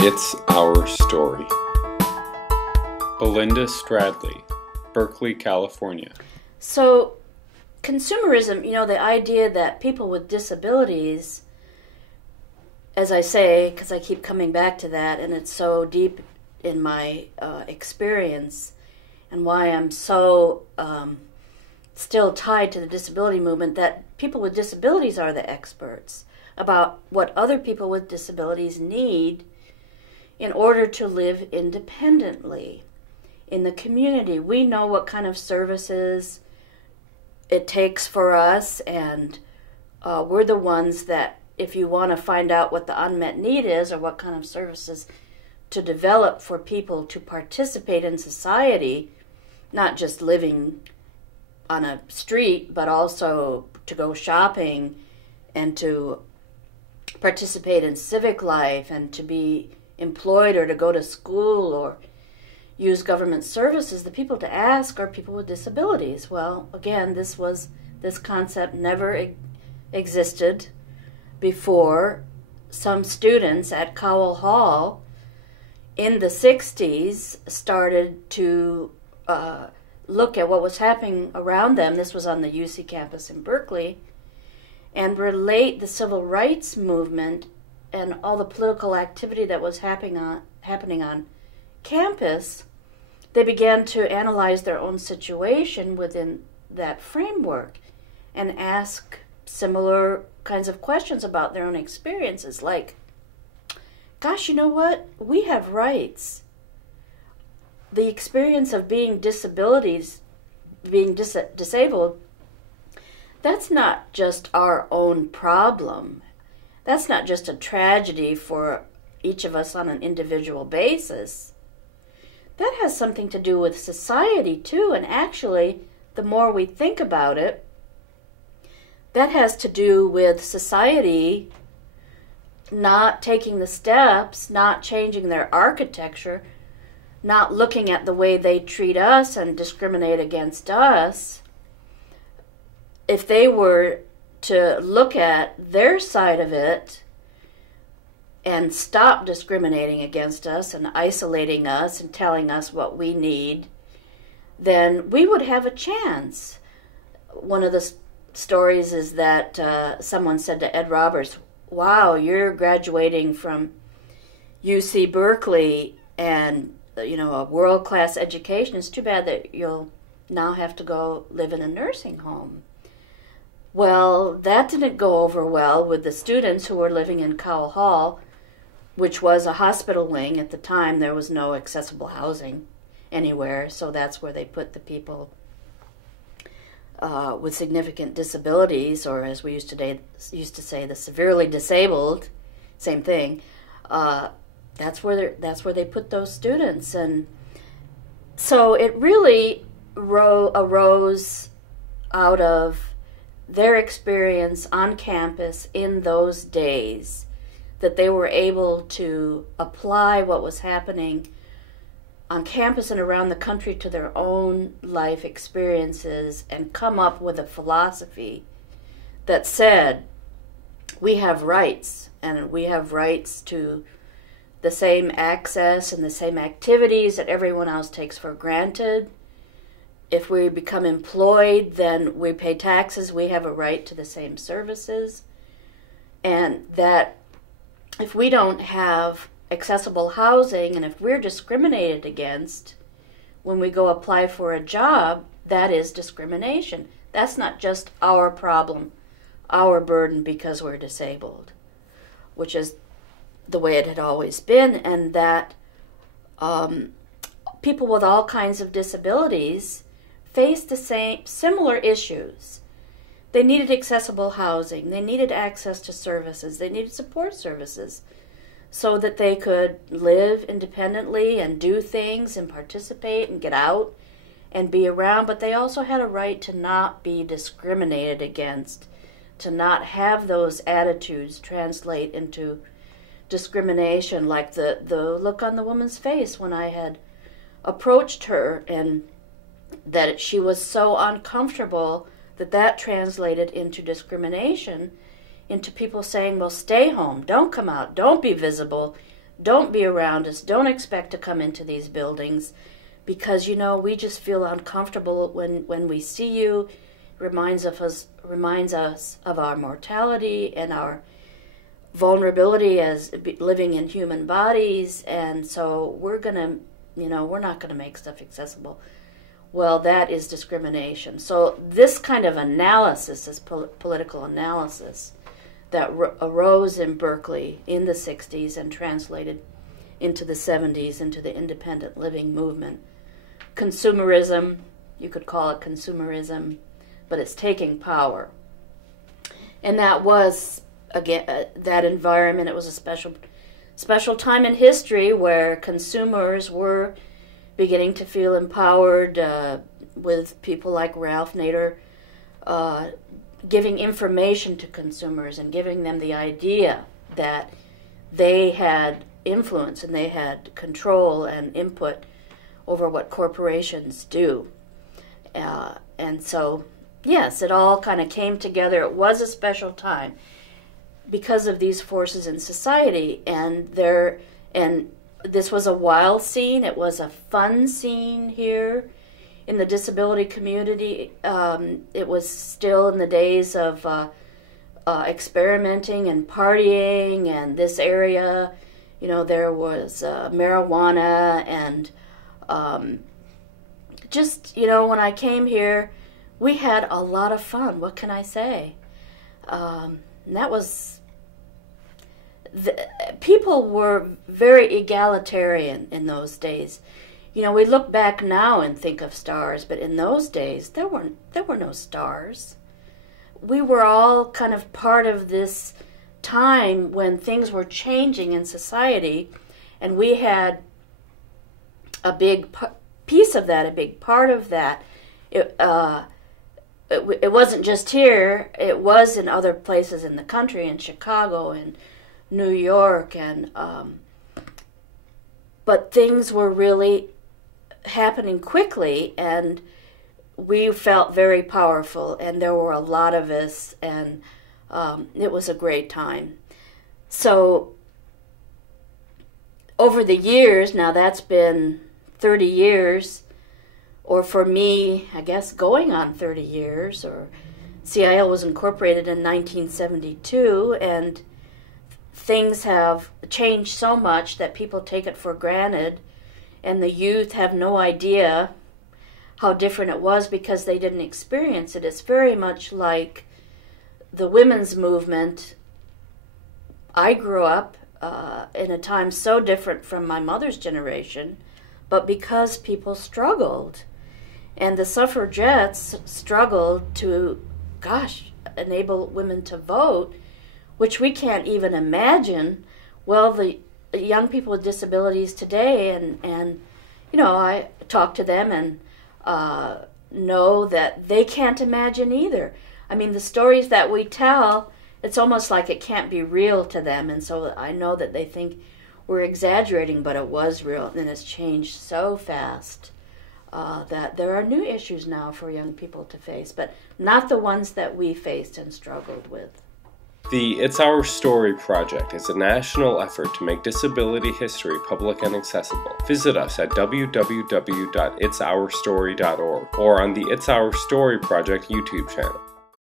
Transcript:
It's Our Story. Belinda Stradley, Berkeley, California. So, consumerism, the idea that people with disabilities, as I say, because I keep coming back to that, and it's so deep in my experience, and why I'm so still tied to the disability movement, that people with disabilities are the experts about what other people with disabilities need in order to live independently in the community. We know what kind of services it takes for us, and we're the ones that, if you want to find out what the unmet need is or what kind of services to develop for people to participate in society, not just living on a street, but also to go shopping and to participate in civic life and to be employed or to go to school or use government services, the people to ask are people with disabilities. Well, again, this concept never existed before. Some students at Cowell Hall in the 60s started to look at what was happening around them. This was on the UC campus in Berkeley, and relate the civil rights movement and all the political activity that was happening on campus. They began to analyze their own situation within that framework and ask similar kinds of questions about their own experiences, like, gosh, you know what? We have rights. The experience of being disabled, that's not just our own problem. That's not just a tragedy for each of us on an individual basis. That has something to do with society too, and actually, the more we think about it, that has to do with society not taking the steps, not changing their architecture, not looking at the way they treat us and discriminate against us. If they were to look at their side of it and stop discriminating against us and isolating us and telling us what we need, then we would have a chance. One of the stories is that someone said to Ed Roberts, wow, you're graduating from UC Berkeley and a world-class education. It's too bad that you'll now have to go live in a nursing home. Well, that didn't go over well with the students who were living in Cowell Hall, which was a hospital wing. At the time, there was no accessible housing anywhere, so that's where they put the people with significant disabilities, or as we used to say, the severely disabled, same thing. That's where they put those students, and so it really arose out of their experience on campus in those days, that they were able to apply what was happening on campus and around the country to their own life experiences and come up with a philosophy that said, we have rights, and we have rights to the same access and the same activities that everyone else takes for granted. If we become employed, then we pay taxes, we have a right to the same services. And that if we don't have accessible housing, and if we're discriminated against when we go apply for a job, that is discrimination. That's not just our problem, our burden because we're disabled, which is the way it had always been, and that people with all kinds of disabilities faced the similar issues. They needed accessible housing, they needed access to services, they needed support services so that they could live independently and do things and participate and get out and be around, but they also had a right to not be discriminated against, to not have those attitudes translate into discrimination, like the look on the woman's face when I had approached her, and that she was so uncomfortable that translated into discrimination, into people saying, well, stay home, don't come out, don't be visible, don't be around us, don't expect to come into these buildings, because, we just feel uncomfortable when we see you. It reminds us of our mortality and our vulnerability as living in human bodies, and so we're not gonna make stuff accessible. Well, that is discrimination. So this kind of analysis is political analysis that arose in Berkeley in the 60s and translated into the 70s into the independent living movement. Consumerism, you could call it consumerism, but it's taking power. And that was, again, that environment. It was a special time in history where consumers were beginning to feel empowered, with people like Ralph Nader giving information to consumers and giving them the idea that they had influence and they had control and input over what corporations do. And so, yes, it all kind of came together. It was a special time because of these forces in society, and this was a wild scene. It was a fun scene here in the disability community. It was still in the days of experimenting and partying, and this area, there was marijuana, and when I came here, we had a lot of fun. What can I say? And that was... people were very egalitarian in those days. We look back now and think of stars, but in those days there were no stars. We were all kind of part of this time when things were changing in society, and we had a big piece of that, a big part of that. It wasn't just here. It was in other places in the country, in Chicago and New York, and but things were really happening quickly, and we felt very powerful, and there were a lot of us, and it was a great time. So over the years, now that's been 30 years, or for me, I guess going on 30 years, or CIL was incorporated in 1972, and things have changed so much that people take it for granted, and the youth have no idea how different it was because they didn't experience it. It's very much like the women's movement. I grew up in a time so different from my mother's generation, but because people struggled, and the suffragettes struggled to, enable women to vote, which we can't even imagine. Well, the young people with disabilities today, and I talk to them and know that they can't imagine either. I mean, the stories that we tell, it's almost like it can't be real to them, and so I know that they think we're exaggerating, but it was real, and it's changed so fast that there are new issues now for young people to face, but not the ones that we faced and struggled with. The It's Our Story project is a national effort to make disability history public and accessible. Visit us at www.itsourstory.org or on the It's Our Story project YouTube channel.